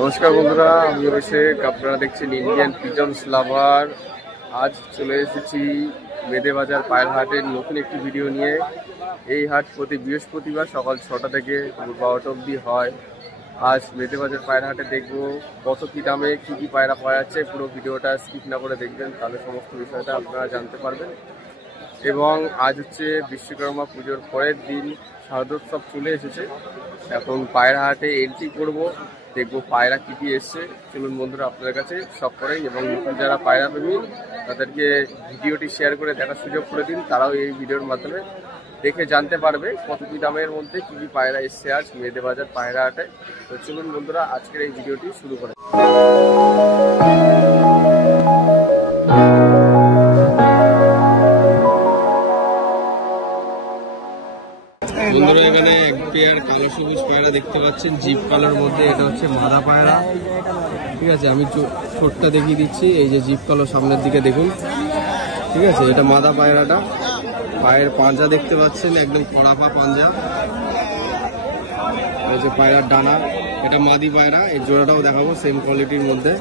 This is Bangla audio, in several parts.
নমস্কার বন্ধুরা, আমি অভিষেক। আপনারা দেখছেন ইন্ডিয়ান পিজনস লাভার। আজ চলে এসেছি মেদেবাজার পায়ের হাটের নতুন একটি ভিডিও নিয়ে। এই হাট প্রতি বৃহস্পতিবার সকাল 6টা থেকে দুপুর 12টা অবধি হয়। আজ মেদেবাজার পায়ের হাটে দেখবো কত কী দামে কী কী পায়রা পাওয়া যাচ্ছে। পুরো ভিডিওটা স্কিপ না করে দেখবেন, তাহলে সমস্ত বিষয়টা আপনারা জানতে পারবেন। এবং আজ হচ্ছে বিশ্বকর্মা পুজোর পরের দিন, শারদোৎসব চলে এসেছে। এখন পায়রা হাটে এন্ট্রি করব, দেখবো পায়রা কী কী এসছে। চলুন বন্ধুরা আপনাদের কাছে সব করেই, এবং নতুন যারা পায়রা প্রেমী তাদেরকে ভিডিওটি শেয়ার করে দেখার সুযোগ করে দিন। তারাও এই ভিডিওর মাধ্যমে দেখে জানতে পারবে কত কী দামের মধ্যে কী কী পায়রা এসছে আজ মেদেবাজার পায়রা হাটে। তো চলুন বন্ধুরা আজকের এই ভিডিওটি শুরু করে। বন্ধুরা এখানে এক পেয়ার কালো সবুজ পায়রা দেখতে পাচ্ছেন, জিপ কালোর মধ্যে। এটা হচ্ছে মাদা পায়রা, ঠিক আছে। আমি ঠোঁটটা দেখিয়ে দিচ্ছি। এই যে জিপ কালো সামনের দিকে দেখুন, ঠিক আছে। এটা মাদা পায়রাটা। পায়ের পাঞ্জা দেখতে পাচ্ছেন, একদম কড়াপা পাঞ্জা। এই যে পায়রার ডানা, এটা মাদি পায়রা। এই জোড়াটাও দেখাবো সেম কোয়ালিটির মধ্যে।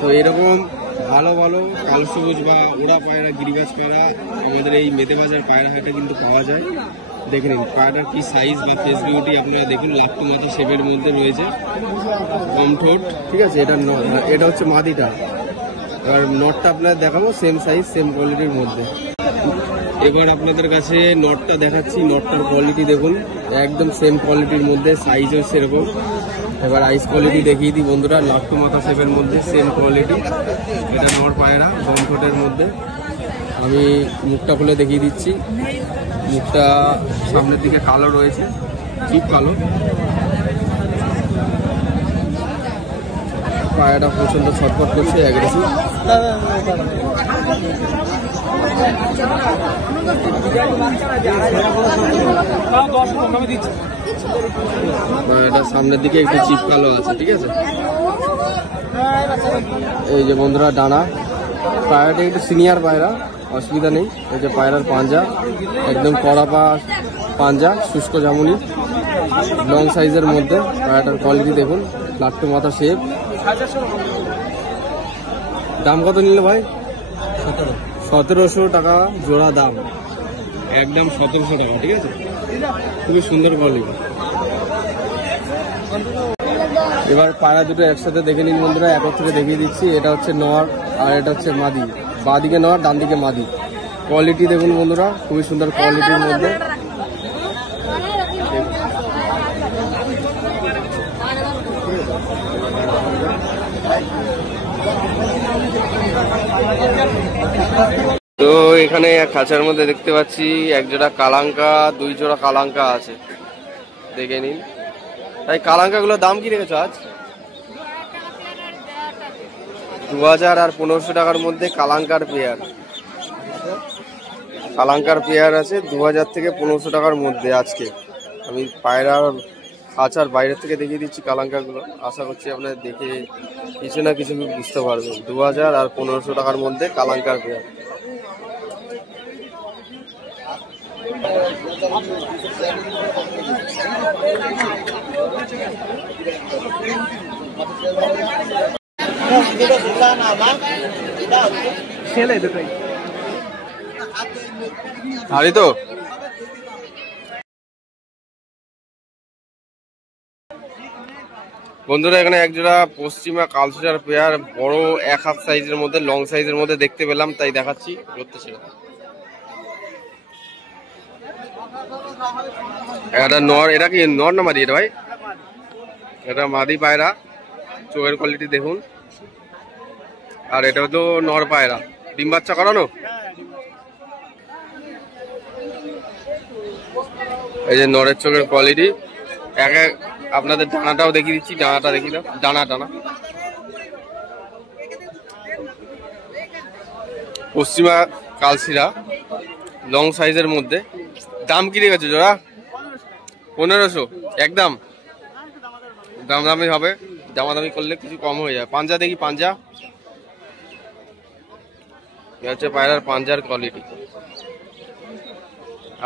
তো এরকম ভালো ভালো কালো সবুজ বা ওড়া পায়রা, গিরিবাজ পায়রা আমাদের এই মেদেবাজার পায়রা হাটে কিন্তু পাওয়া যায়। দেখে নিন পায়রাটার কি সাইজ বা ফেস বিউটি আপনারা দেখুন। লাট্টু মাথা শেপের মধ্যে রয়েছে, কম ঠোঁট, ঠিক আছে। এটা হচ্ছে মাদিটা। এবার নটটা আপনারা দেখাবো সেম সাইজ সেম কোয়ালিটির মধ্যে। এবার আপনাদের কাছে নটটা দেখাচ্ছি। নটটার কোয়ালিটি দেখুন, একদম সেম কোয়ালিটির মধ্যে, সাইজও সেরকম। এবার আইস কোয়ালিটি দেখিয়ে দিই বন্ধুরা। লাট্টু মাথা শেপের মধ্যে সেম কোয়ালিটি। এটা নর পায়রা, কম ঠোঁটের মধ্যে। আমি মুখটা খুলে দেখিয়ে দিচ্ছি। মুখটা সামনের দিকে কালো রয়েছে, চিপ কালো। পায়রাটা প্রচন্ড ছটফট করছে, অ্যাগ্রেসিভ। পায়রাটা সামনের দিকে একটু চিপ কালো আছে, ঠিক আছে। এই যে বন্ধুরা ডানা। পায়রাটা একটু সিনিয়র পায়রা, অসুবিধা নেই। এই যে পায়রার পাঞ্জা, একদম কড়াপা পাঞ্জা, শুষ্ক জামুনি, লং সাইজের মধ্যে। পায়রাটার কোয়ালিটি দেখুন, লাট্টু মাথা শেপ। দাম কত নিল ভাই? 1700 টাকা জোড়া দাম, একদম 1700 টাকা, ঠিক আছে। খুবই সুন্দর কোয়ালিটি। এবার পায়রা দুটো একসাথে দেখে নিন বন্ধুরা, একত্রে দেখিয়ে দিচ্ছি। এটা হচ্ছে নর আর এটা হচ্ছে মাদি। বাঁদিকে নর, ডান দিকে মাদি। কোয়ালিটি দেখুন বন্ধুরা, খুবই সুন্দর কোয়ালিটির মধ্যে। তো এখানে এক খাঁচার মধ্যে দেখতে পাচ্ছি এক জোড়া কালাঙ্কা, 2 জোড়া কালাঙ্কা আছে, দেখে নিন। তাই কালাঙ্কাগুলোর দাম কি রেখেছো আজ? 2000 আর 1500 টাকার মধ্যে কালাঙ্কার পেয়ার। কালাঙ্কার পেয়ার আছে 2000 থেকে 1500 টাকার মধ্যে আজকে। আমি পায়রা খাঁচার বাইরে থেকে দেখিয়ে দিচ্ছি কালাঙ্কাগুলো। আশা করছি আপনারা দেখে কিছু না কিছু বুঝতে পারবেন। 2000 আর 1500 টাকার মধ্যে কালাঙ্কার পেয়ার। ভারী তো। বন্ধুরা এখানে একজোড়া পশ্চিমা কালচার পেয়ার, বড় 1 হাত সাইজের মধ্যে, লং সাইজের মধ্যে দেখতে পেলাম, তাই দেখাচ্ছি। এটা নর। এটা কি নর না মাদি এটা ভাই? এটা মাদি পায়রা, চোখের কোয়ালিটি দেখুন। আর এটা হলো নর পায়রা, ডিম বাচ্চা করানো। এই যে নরের চোখের কোয়ালিটি। আপনাদের ডানাটাও দেখিয়ে দিচ্ছি। ডানাটা দেখিয়ে দাও, ডানা ডানা। পশ্চিমা কালসিরা, লং সাইজের মধ্যে। দাম কি রেখেছে জোড়া? 1500 একদম। দামাদামি হবে, দামাদামি করলে কিছু কম হয়ে যায়। পাঞ্জা দেখি, পাঞ্জা। হচ্ছে পায়রার পাঞ্জার কোয়ালিটি,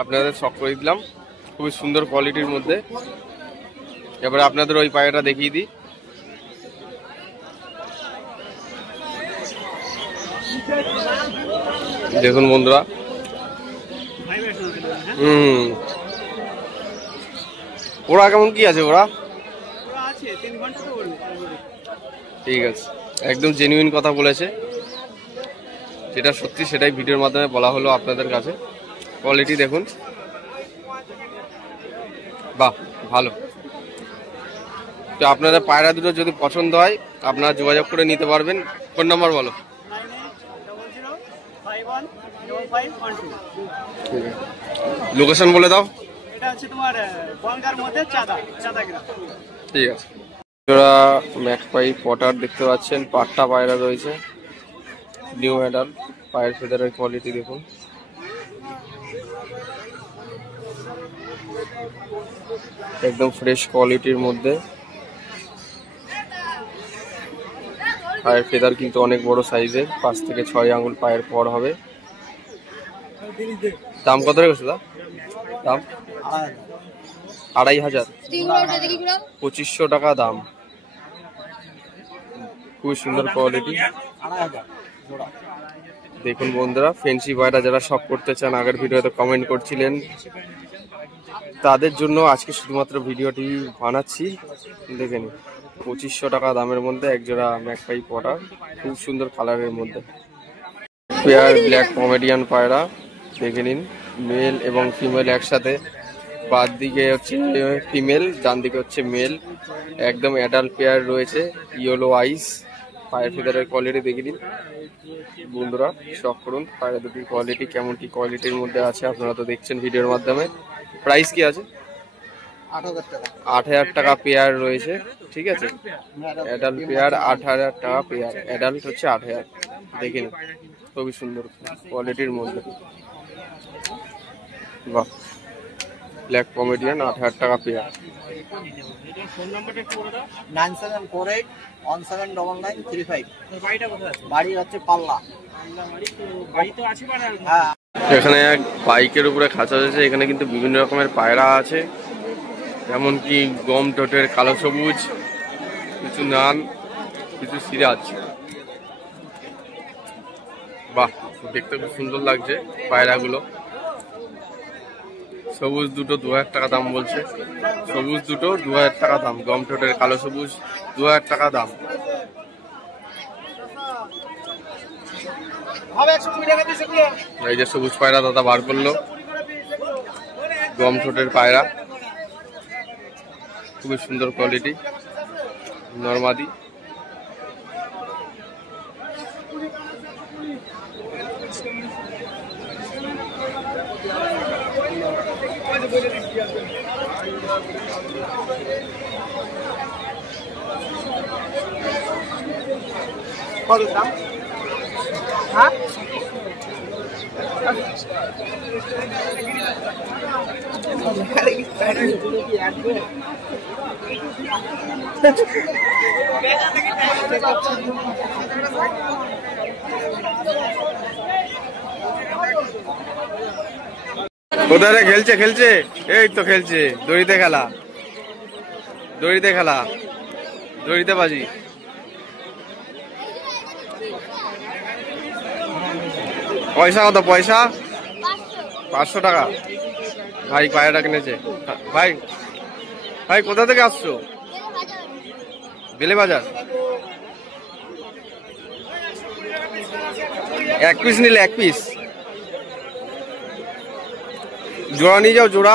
আপনাদের শখ করে দিলাম। খুবই সুন্দর কোয়ালিটির মধ্যে। এবারে আপনাদের ওই পায়রাটা দেখিয়ে দিই। দেখুন বন্ধুরা, ওরা কেমন কি আছে? ওরা ঠিক আছে, একদম জেনুইন কথা বলেছে, যেটা সত্যি সেটাই ভিডিওর মাধ্যমে বলা হলো আপনাদের কাছে। কোয়ালিটি দেখুন, বাহ ভালো। তো আপনাদের পায়রা দুটো যদি পছন্দ হয় আপনারা যোগাযোগ করে নিতে পারবেন। ফোন নাম্বার বলো। লোকেশন বলে দাও। এটা হচ্ছে তোমার বনগাঁর মধ্যে চাঁদা গ্রাম। ঠিক আছে। আপনারা ম্যাকপাই পটার দেখতে পাচ্ছেন, পাট্টা পায়রা রয়েছে, নিউ অ্যাডাল্ট। পায়ের ফেদারের কোয়ালিটি দেখুন, একদম ফ্রেশ কোয়ালিটির মধ্যে। পায়ের ফেদার কিন্তু অনেক বড় সাইজের, 5 থেকে 6 আঙুল পায়ের পর হবে। দাম কত রেখেছো দা? দাম 2500, 2500 টাকা দাম। খুব সুন্দর কোয়ালিটি। দেখুন বন্ধুরা, ফেন্সি পায়রা যারা শখ করতে চান, আগের ভিডিওতে কমেন্ট করছিলেন, তাদের জন্য আজকে শুধুমাত্র ভিডিওটি বানাচ্ছি। দেখে নিন, 2500 টাকা দামের মধ্যে একজোড়া ম্যাকপাই পটার, খুব সুন্দর কালারের মধ্যে। পেয়ার ব্ল্যাক কমেডিয়ান পায়রা দেখে নিন, মেল এবং ফিমেল একসাথে। বাদ দিকে হচ্ছে ফিমেল, ডান দিকে হচ্ছে মেল, একদম অ্যাডাল্ট পেয়ার রয়েছে। ইয়েলো আইস। পায়ের ফেদারের কোয়ালিটি দেখে নিন বন্ধুরা, শখ করুন পায়রা দুটির কোয়ালিটি কেমন কি কোয়ালিটির মধ্যে আছে আপনারা তো দেখছেন ভিডিওর মাধ্যমে। প্রাইস কি আছে? 8000 টাকা পেয়ার রয়েছে। ঠিক আছে, অ্যাডাল্ট পেয়ার 8000 টাকা পেয়ার, অ্যাডাল্ট হচ্ছে 8000। দেখে নিন, খুবই সুন্দর কোয়ালিটির মধ্যে। বাহ, ব্ল্যাক কমেডিয়ান 8000 টাকা পেয়ার। 9748179935। বাড়ি হচ্ছে পাল্লা। এখানে এক বাইকের উপরে খাঁচা হয়েছে, এখানে কিন্তু বিভিন্ন রকমের পায়রা আছে, এমনকি গম টোটের কালো সবুজ, কিছু নান, কিছু সিরাজ। বাহ, দেখতে খুব সুন্দর লাগছে পায়রাগুলো। সবুজ দুটো 2000 টাকা দাম বলছে, সবুজ দুটো 2000 টাকা দাম, গম টোটের কালো সবুজ 2000 টাকা দাম। এই যে সবুজ পায়রা দাদা বার করলো, গম ঠোঁটের পায়রা, খুবই সুন্দর কোয়ালিটি, নরমাদি। কত দাম? হ্যাঁ, কোথায় খেলছে? খেলছে, এই তো খেলছে, দড়িতে খেলা, দড়িতে খেলা, দড়িতে বাজি। পয়সা কত? পয়সা 500 টাকা। ভাই পায়রাটা কিনেছে। ভাই ভাই কোথা থেকে আসছো? বেলে বাজার। 1 পিস নিলে 1 পিস জোড়া নিয়ে যাও, জোড়া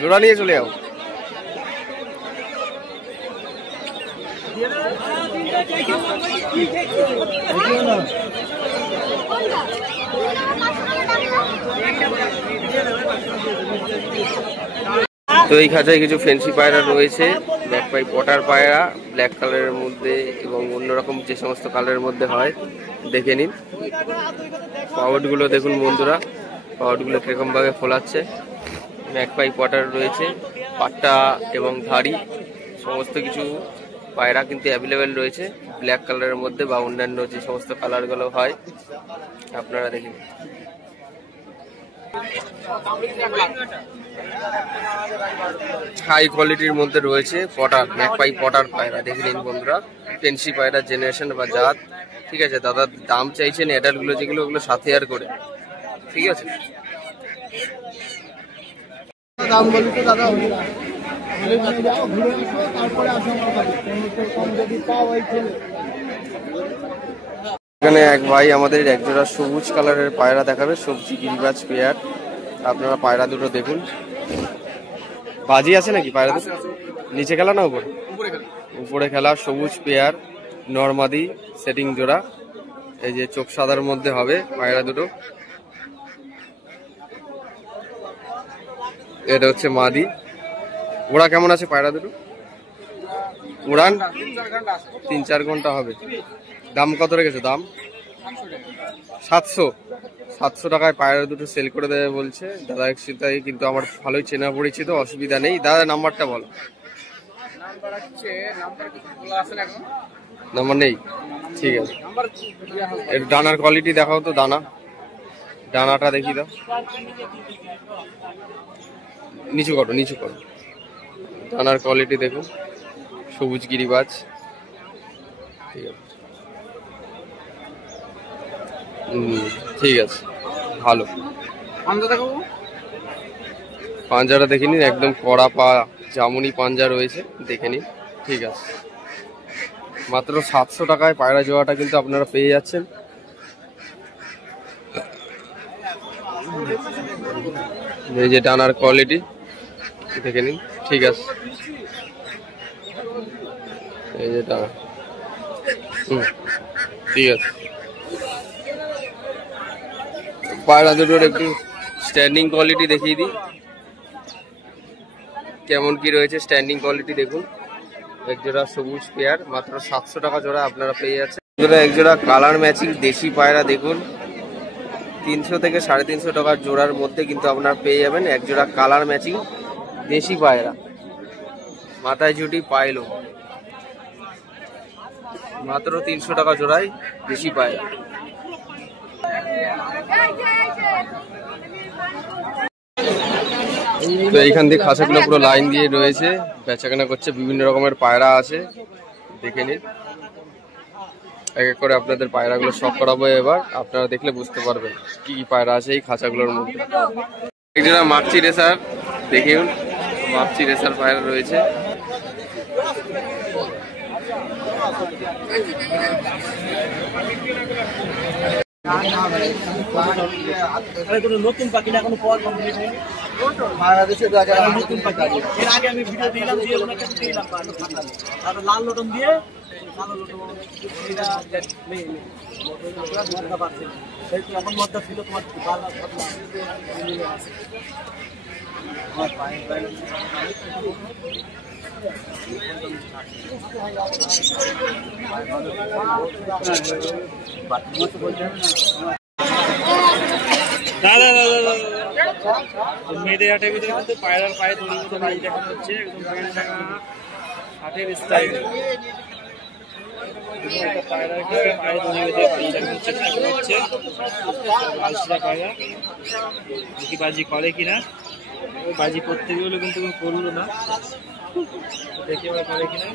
জোড়া নিয়ে চলে যাও। তো এই খাঁচায় কিছু ফেন্সি পায়রা রয়েছে, ম্যাকপাই পটার পায়রা, ব্ল্যাক কালারের মধ্যে এবং অন্যরকম যে সমস্ত কালারের মধ্যে হয়। দেখে নিন পাউডগুলো, দেখুন বন্ধুরা পাউডগুলো কিরকম ভাবে ফোলাচ্ছে। ম্যাকপাই পটার রয়েছে, পাট্টা এবং ধাড়ি সমস্ত কিছু পায়রা কিন্তু অ্যাভেলেবেল রয়েছে ব্ল্যাক কালারের মধ্যে বা অন্যান্য যে সমস্ত কালারগুলো হয় আপনারা দেখে নিন। হাই কোয়ালিটির মধ্যে রয়েছে পটার, ম্যাকপাই পটার পায়রা। দেখে নিন বন্ধুরা, ফেন্সি পায়রা জেনারেশন বা জাত। ঠিক আছে দাদা, দাম চাইছেন অ্যাডাল্টগুলো যেগুলো, ওগুলো 7,000 করে। ঠিক আছে, দাম বলি তো দাদা, তারপরে আসো কম যদি পাও ওই এখানে এক ভাই আমাদের একজোড়া সবুজ কালারের পায়রা দেখাবে, সবজি গিরিবাজ পেয়ার। আপনারা পায়রা দুটো দেখুন। বাজি আছে নাকি পায়রা দুটো? নিচে খেলা না উপরে? উপরে খেলা, সবুজ পেয়ার, নরমাদি সেটিং জোড়া। এই যে চোখ সাদার মধ্যে হবে পায়রা দুটো। এটা হচ্ছে মাদি। ওরা কেমন আছে পায়রা দুটো? উড়ান 3-4 ঘন্টা হবে। দাম কত রেখেছে? দাম 700 টাকায় পায়রা দুটো সেল করে দেবে বলছে দাদা। একসাথে কিন্তু আমার ভালোই চেনা পরিচিত, অসুবিধা নেই। দাদা নাম্বারটা বলো। নাম্বার নেই? ঠিক আছে। এর ডানার কোয়ালিটি দেখাও তো, ডানাটা দেখি দাও। নিচু করো, নিচু করো। ডানার কোয়ালিটি দেখুন, সবুজ গিরিবাজ। ঠিক আছে, ঠিক আছে, ভালো। পাঞ্জাটা দেখে নিন, একদম কড়া পা জামুনি পাঞ্জা রয়েছে, দেখে নিন। ঠিক আছে, মাত্র 700 টাকায় পায়রা জোড়াটা কিন্তু আপনারা পেয়ে যাচ্ছেন। এই যে ডানার কোয়ালিটি দেখে নিন। ঠিক আছে, এই যে ডানা। ঠিক আছে, পায়রা দুটোর একটু স্ট্যান্ডিং কোয়ালিটি দেখিয়ে দিই, কেমন কি রয়েছে। স্ট্যান্ডিং কোয়ালিটি দেখুন। একজোড়া সবুজ পেয়ার, মাত্র 700 টাকা জোড়া আপনারা পেয়ে যাচ্ছেন। একজোড়া কালার ম্যাচিং দেশি পায়রা দেখুন, 300 থেকে 350 টাকার জোড়ার মধ্যে কিন্তু আপনারা পেয়ে যাবেন একজোড়া কালার ম্যাচিং দেশি পায়রা। মাথায় ঝুটি, পায়লো, মাত্র 300 টাকা জোড়ায় দেশি পায়রা। তো এইখান দিয়ে খাঁচাগুলো পুরো লাইন দিয়ে রয়েছে, বেচাকেনা করছে। বিভিন্ন রকমের পায়রা আছে, দেখে নিন। এক এক করে আপনাদের পায়রাগুলো শখ করাবো এবার, আপনারা দেখলে বুঝতে পারবেন কি কি পায়রা আছে এই খাঁচাগুলোর মধ্যে। একজোড়া মার্চি রেসার দেখুন, মার্চি রেসার পায়রা রয়েছে। নতুন পাখি না, কোনো পর কমপ্লিট হয়নি। নতুন পাখি, এর আগে আমি ভিডিও দিলাম, দিয়ে ওনাকে দিলাম লাল লটন দিয়ে, কালো লটন এখন মধ্যে ছিল তোমার দাদা মেয়েদের হাটের ভিতরে কিন্তু পায়রার পায়ে তৈরি মতো কাজ দেখানো হচ্ছে, একদম হাটের স্টাইল। পায়রার পায়ে তৈরি দেখানোর চেষ্টা করা হচ্ছে। পায়রা দেখি বাজি করে কিনা। বাজি করতে গেলে কিন্তু করলো না, দেখি এবার করে কিনা।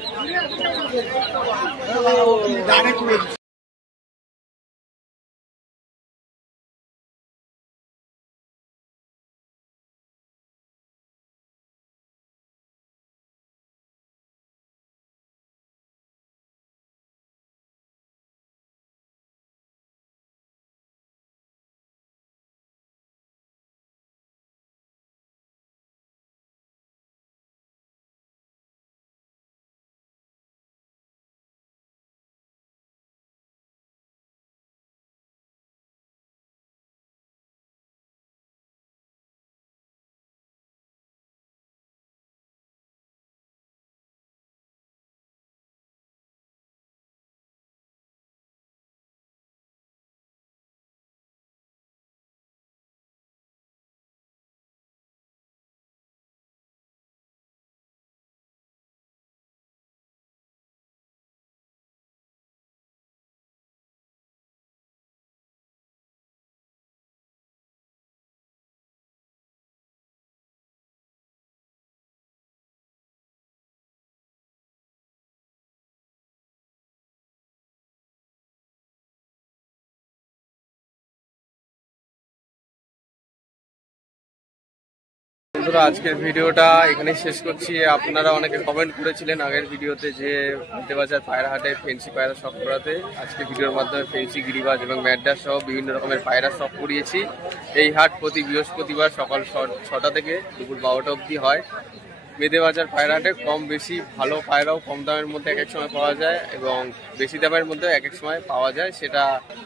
বন্ধুরা আজকের ভিডিওটা এখানে শেষ করছি। আপনারা অনেকে কমেন্ট করেছিলেন আগের ভিডিওতে যে মেদেবাজার পায়রা হাটে ফেন্সি পায়রা শখ করাতে। আজকে ভিডিওর মাধ্যমে ফেন্সি, গিরিবাজ এবং ম্যাড্রাস সহ বিভিন্ন রকমের পায়রা শখ করিয়েছি। এই হাট প্রতি বৃহস্পতিবার সকাল 6টা থেকে দুপুর 12টা অবধি হয়। মেদেবাজার পায়রা হাটে কম বেশি ভালো পায়রাও কম দামের মধ্যে এক এক সময় পাওয়া যায় এবং বেশি দামের মধ্যে এক এক সময় পাওয়া যায়, সেটা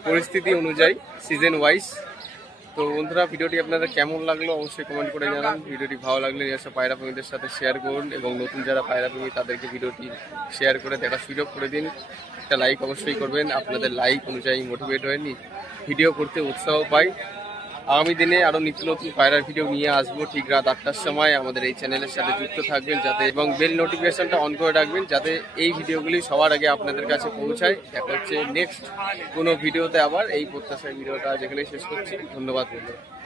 পরিস্থিতি অনুযায়ী সিজন ওয়াইজ। তো বন্ধুরা ভিডিওটি আপনাদের কেমন লাগলো অবশ্যই কমেন্ট করে জানান। ভিডিওটি ভালো লাগলে নিজস্ব পায়রা প্রেমীদের সাথে শেয়ার করুন এবং নতুন যারা পায়রা প্রেমী তাদেরকে ভিডিওটি শেয়ার করে দেখার সুযোগ করে দিন। একটা লাইক অবশ্যই করবেন, আপনাদের লাইক অনুযায়ী মোটিভেট হয়ে ভিডিও করতে উৎসাহ পাই। আগামী দিনে আরও নিত্য নতুন পায়রার ভিডিও নিয়ে আসবো ঠিক রাত 8টার সময়। আমাদের এই চ্যানেলের সাথে যুক্ত থাকবেন যাতে এবং বেল নোটিফিকেশনটা অন করে রাখবেন যাতে এই ভিডিওগুলি সবার আগে আপনাদের কাছে পৌঁছায়। দেখা হচ্ছে নেক্সট কোনো ভিডিওতে, আবার এই প্রত্যাশায় ভিডিওটা যেখানে শেষ করছি। ধন্যবাদ বন্ধুরা।